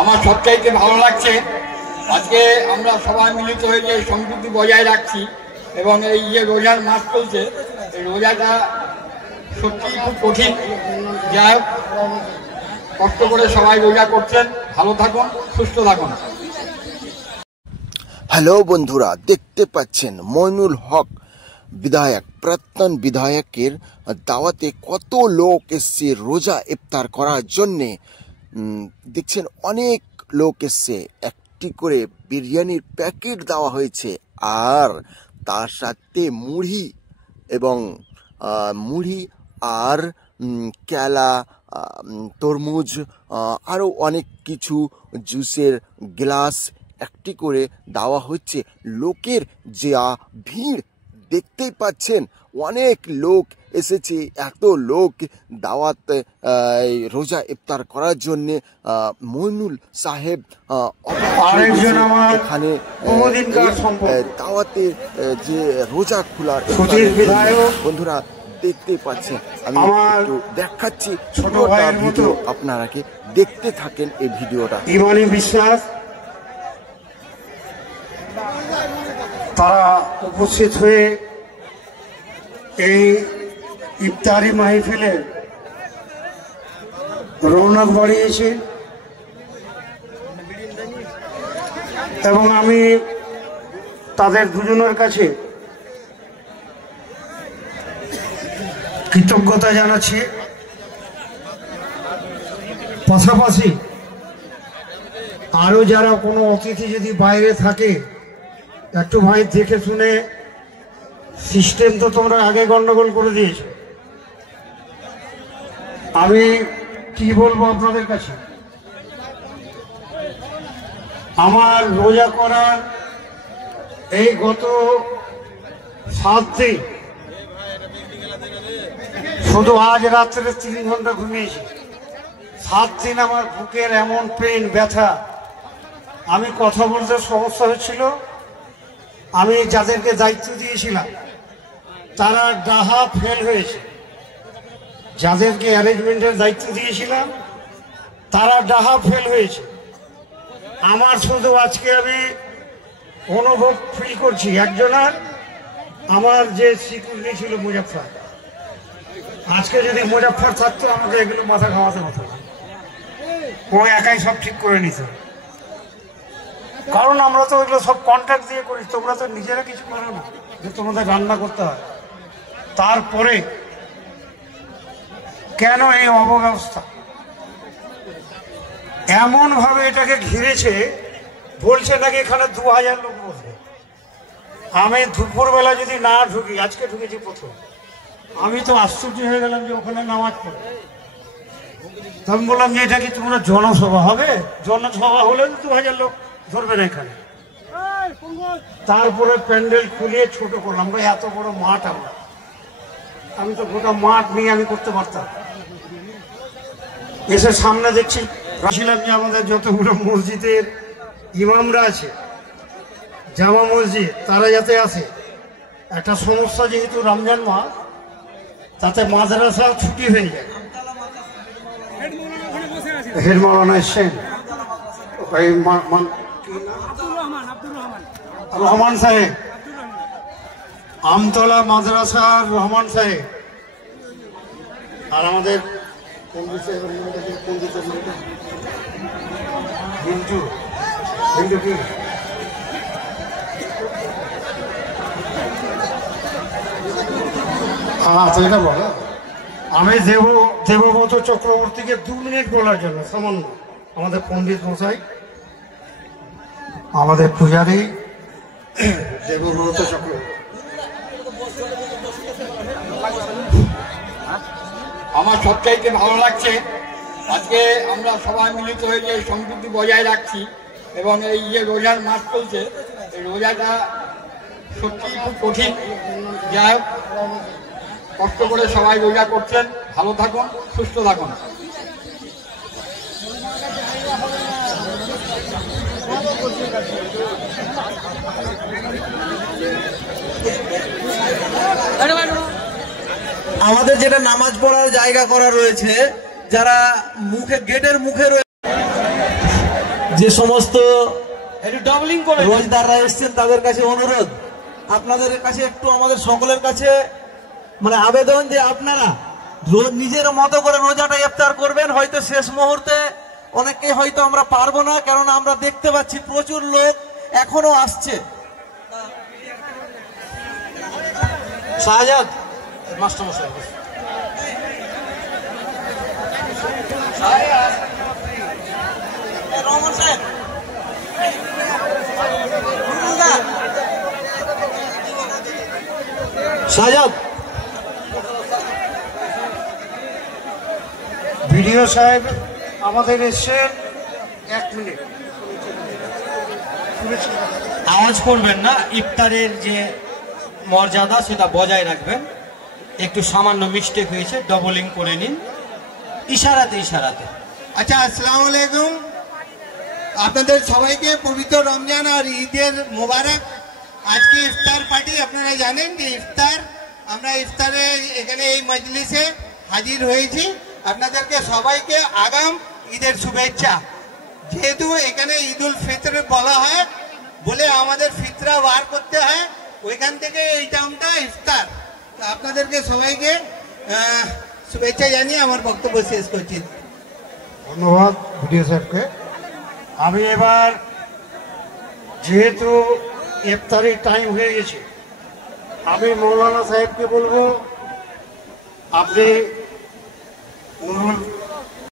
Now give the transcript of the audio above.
আমার সবচাইতে ভালো লাগছে আজকে আমরা সবাই মিলিত হয়ে যে সম্প্রীতি বজায় রাখছি এবং এই যে রোজার মাস চলছে এই রোজাটা সত্যি খুব কঠিন। যাই হোক, কষ্ট করে সবাই রোজা করছেন, ভালো থাকুন, সুস্থ থাকুন। হ্যালো বন্ধুরা, দেখতে পাচ্ছেন মইনুল হক বিধায়ক, প্রাক্তন বিধায়কের দাওয়াতে কত লোক এসছে রোজা ইফতার করার জন্যে। দেখছেন অনেক লোক এসছে, একটি করে বিরিয়ানির প্যাকেট দেওয়া হয়েছে আর তার সাথে মুড়ি এবং আর কেলা, তরমুজ, আরও অনেক কিছু জুসের গ্লাস একটি করে দেওয়া হচ্ছে। লোকের যা ভিড় দেখতেই পাচ্ছেন, অনেক লোক এসেছে। এত লোক দাওয়াত রোজা ইফতার করার জন্যে মইনুল সাহেব এখানে দাওয়াতে যে রোজা খোলার বন্ধুরা দেখতে পাচ্ছেন। আমি একটু দেখাচ্ছি ছোটটা ভিডিও, আপনারাকে দেখতে থাকেন এই ভিডিওটা। ইমানি বিশ্বাস তারা উপস্থিত হয়ে এই ইফতারি মাহফিলে রৌনক বাড়িয়েছে এবং আমি তাদের দুজনের কাছে কৃতজ্ঞতা জানাচ্ছি। পাশাপাশি আরো যারা কোনো অতিথি যদি বাইরে থাকে একটু ভাই দেখে শুনে, সিস্টেম তো তোমরা আগে গন্ডগোল করে দিয়েছো। আমি কি বলবো আপনাদের কাছে, আমার রোজা করার এই গত 7 দিন, শুধু আজ রাত্রে 3 ঘন্টা ঘুমিয়েছি। 7 দিন আমার বুকের এমন পেন, ব্যথা, আমি কথা বলতে সমস্যা হচ্ছিল। আমি যাদেরকে দায়িত্ব দিয়েছিলাম তারা ডাহা ফেল হয়েছে, যাদেরকে অ্যারেঞ্জমেন্টের দায়িত্ব দিয়েছিলাম তারা ডাহা ফেল হয়েছে। আমার শুধু আজকে আমি অনুভব ফিল করছি, একজনের আমার যে সিকিউরিটি ছিল মুজাফফর, আজকে যদি মুজাফফর থাকতো আমাকে এগুলো মাথা খাওয়াতে হতো, ও একাই সব ঠিক করে নিত। কারণ আমরা তো ওইগুলো সব কন্ট্রাক্ট দিয়ে করি, তোমরা তো নিজেরা কিছু করো না যে তোমাদের রান্না করতে হয়। তারপরে কেন এই অবব্যবস্থা? এমন ভাবে এটাকে ঘিরেছে, বলছে নাকি এখানে 2000 লোক বসবে। আমি দুপুরবেলা যদি না ঢুকি, আজকে ঢুকেছি প্রথম, আমি তো আশ্চর্য হয়ে গেলাম যে ওখানে নামাজ পড়ে। আমি বললাম যে এটা কি তোমরা জনসভা হবে? জনসভা হলে 2000 লোক ধরবে না এখানে। তারপরে প্যান্ডেল খুলিয়ে ছোট করলাম, এত বড় মাঠ, আমি তো গোটা মাঠ নিয়ে আমি করতে পারতাম। এসে সামনে দেখছি রাশিলাম যে আমাদের যতগুলো মসজিদের ইমামরা আছে, জামা মসজিদ, তারা যাতে আসে। একটা সমস্যা, যেহেতু রমজান মাস, তাতে মাদ্রাসা ছুটি হয়ে যায়। হেড মৌলানা এসছেন, রহমান সাহেব, আমতলা মাদ্রাসার রহমান সাহেব, আর আমাদের এটা বলো। আমি দেবব্রত চক্রবর্তীকে 2 মিনিট বলার জন্য সামান্য, আমাদের পণ্ডিত মশাই, আমাদের পূজারী দেবব্রত চক্রবর্তী। আমার সবচাইতে ভালো লাগছে আজকে আমরা সবাই মিলিত হয়ে যে সম্প্রীতি বজায় রাখছি এবং এই যে রোজার মাস চলছে এই রোজাটা সত্যি খুব কঠিন। যাই হোক, কষ্ট করে সবাই রোজা করছেন, ভালো থাকুন, সুস্থ থাকুন। আমাদের যেটা নামাজ পড়ার জায়গা করা রয়েছে, যারা গেটের মুখে যে সমস্ত রোজদাররা এসছেন তাদের কাছে অনুরোধ, আপনাদের কাছে একটু আমাদের সকলের কাছে মানে আবেদন যে আপনারা নিজের মতো করে রোজাটা ইফতার করবেন। হয়তো শেষ মুহূর্তে অনেকে হয়তো আমরা পারবো না, কারণ আমরা দেখতে পাচ্ছি প্রচুর লোক এখনো আসছে। শাহজাদ মাস্টারমশাই রহমান সাহেব শাহজাদ ভিডিও সাহেব আমাদের এসছেন, 1 মিনিট আওয়াজ করবেন না, ইফতারের যে মর্যাদা সেটা বজায় রাখবেন। একটু সামান্য মিস্টেক হয়েছে, ডবলিং করে নিন ইশারাতে ইশারাতে। আচ্ছা, আসসালামু আলাইকুম। আপনাদের সবাইকে পবিত্র রমজান আর ঈদের মোবারক। আজকে ইফতার পার্টি, আপনারা জানেন যে আমরা ইফতারে এখানে এই মজলিসে হাজির হয়েছি। আপনাদেরকে সবাইকে আগাম ঈদের শুভেচ্ছা। যেহেতু এখানে ঈদুল ফিতর বলা হয় বলে আমাদের ফিতরা বার করতে হয়, ওইখান থেকে এই টার্মটা ইফতার। তো আপনাদেরকে সবাইকে শুভেচ্ছা জানিয়ে আমার বক্তব্য শেষ করছি। ধন্যবাদ ভিডিও সাহেবকে। আমি এবার যেহেতু ইফতারের টাইম হয়ে গেছে, আমি মৌলানা সাহেবকে বলবো আপনি নুরুল